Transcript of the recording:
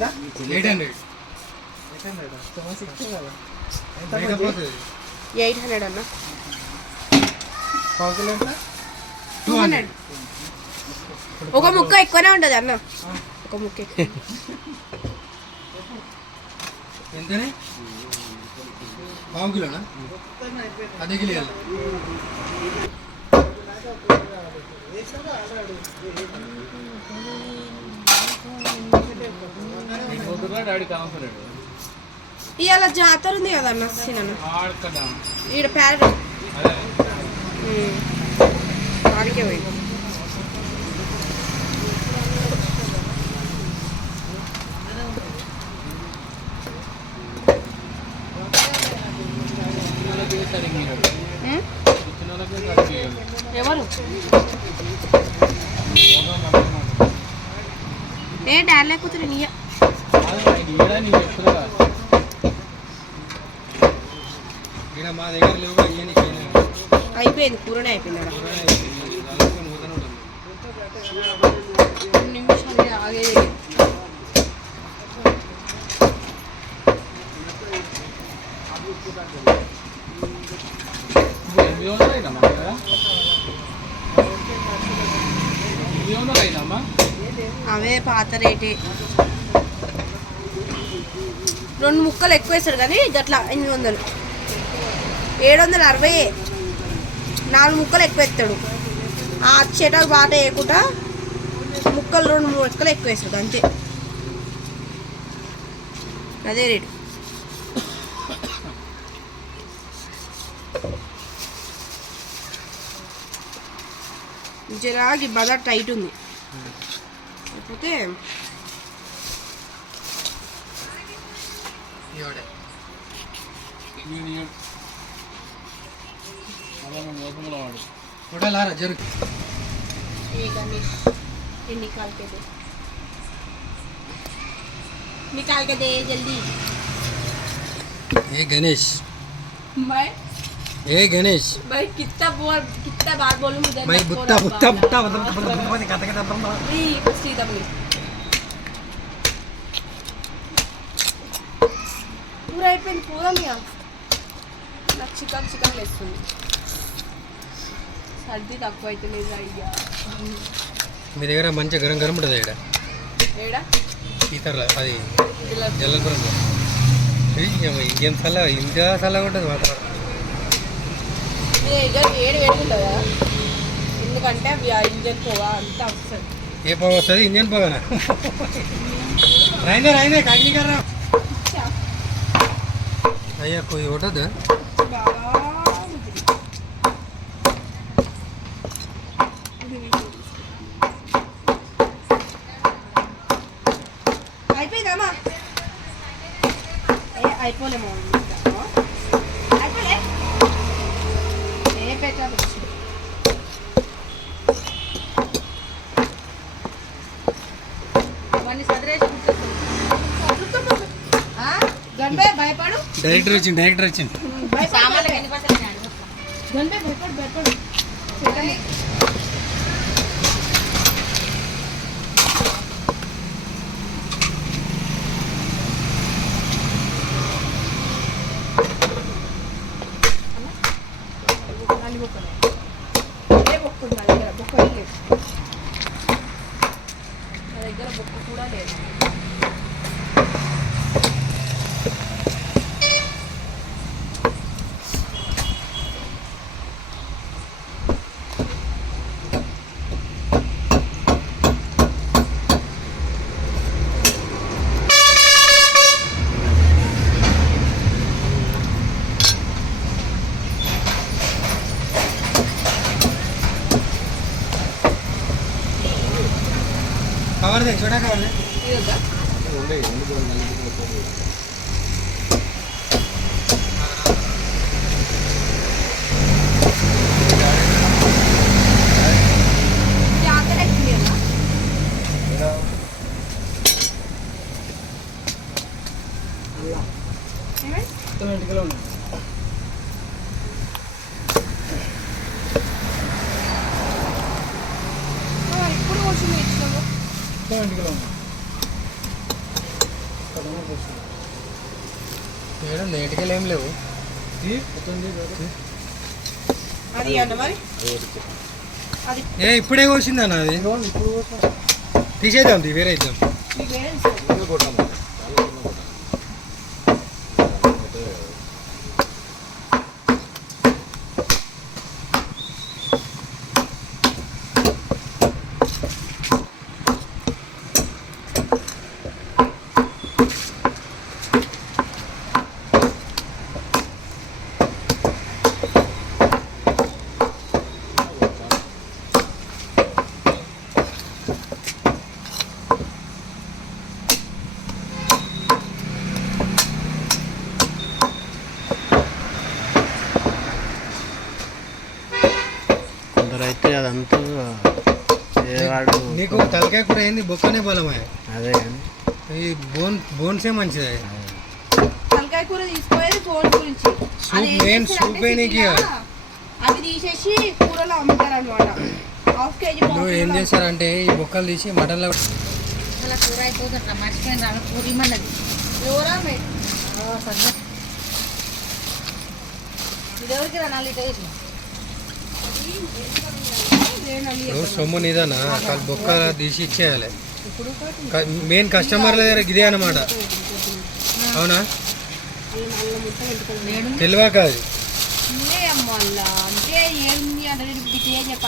800 అన్న. 200. ఒక ముక్క ఎక్కువనే ఉంటుంది అన్న. ఒక ముక్క ఎంతనే? పావు కిలోనా? అదే కిలో ఇవాళ జాతర ఉంది కదా అన్న. సినిమా ఈడ ప్యారెట్ ఆడికే పోయి. ఎవరు ఏ డాడ్ లేకపోతే నీ మా దగ్గర లేవు. అయిపోయింది, కూరనే అయిపోయింది. నిమిషాలు ఆగేది. అవే పాత రేటే. 2 ముక్కలు ఎక్కువ వేస్తాడు కానీ గట్లా 800. 760. 4 ముక్కలు ఎక్కువ వేస్తాడు. ఆ చెటకు బాట వేయకుండా ముక్కలు 2 ముక్కలు ఎక్కువ వేస్తాడు అంతే. అదే రేటు. జరాగి బజార్ టైట్ ఉంది. లేకపోతే निकाल के दे जल्दी. ए गणेश, मैं ए गणेश भाई कितना बात बोलूं मुझे. मैं बुत्ता बुत्ता बुत्ता कथा सीधा बोली पूरा అయిపోయింది. పూరా మియా నాకు చికెన్ లేస్తుంది. సర్ది తక్కువ అయితే లేదు. అయ్యా మీ దగ్గర మంచిగా గరం గరం ఉంటుంది. ఇక్కడ ఏడా ఈతర అది జల్లపురంలో ఇంకేం చల్ల ఇంకా చల్లగా ఉంటుంది వాతావరణం. వేడి ఉంటుందా? ఎందుకంటే ఇంజన్ పొగ అంతా వస్తుంది. ఏ పొగ వస్తుంది? ఇంజన్ పొగనా? రాయిందే కాకి కర్రా అయ్యా कोई होटद అయిపోయిందమ్మా. అయిపోలేమో అయిపోలే. ఏ పెట్టాలి అవన్నీ సదరేసి భయపడు. డైరెక్టర్ వచ్చింది భయపడు. బొక్క నా దగ్గర బొక్క లేదు. నా దగ్గర బొక్క కూడా లేదు. कवर दे छोटा कवर दे ఇప్పుడు వచ్చింది 70 కిలో మేడం నేటికలు ఏం లేవు అది అన్న మరి అది ఏ ఇప్పుడే కోసిందన్న అది తీసేద్దాం వేరే ఇద్దాం. మీకు వేరే ఇస్తాను. కొందరైతే అదంతా వాడు నీకు తలకాయ కూర ఏంది బొక్కనే బలమే. అదే కానీ ఈ బోన్సే మంచిది. తలకాయ కూర తీసుకోయేది ఫోన్ గురించి సూప్ అది ఏం మెయిన్ చేస్తారంటే సూప్ నీకు సిటీలో అవి తీసేసి కూరలో అమ్ముతారు అనమాట. హాఫ్ కేజీ నువ్వు ఏం చేశారంటే ఈ బొక్కలు తీసి మటన్లో అలా కూర అయిపోతుంట మర్చిపోయింది ఆమె కూర ఇమ్మన్నది ఎవరామే ఇది ఎవరికి రా నాలుగు వేసిన నువ్వు సొమ్ము నీదనా కాదు బొక్క తీసి ఇచ్చేయాలి. మెయిన్ కస్టమర్ల దగ్గర ఇదే అన్నమాట. అవునా తెలియక అది అమ్మ అంటే ఏంది అంటే చెప్పాలి.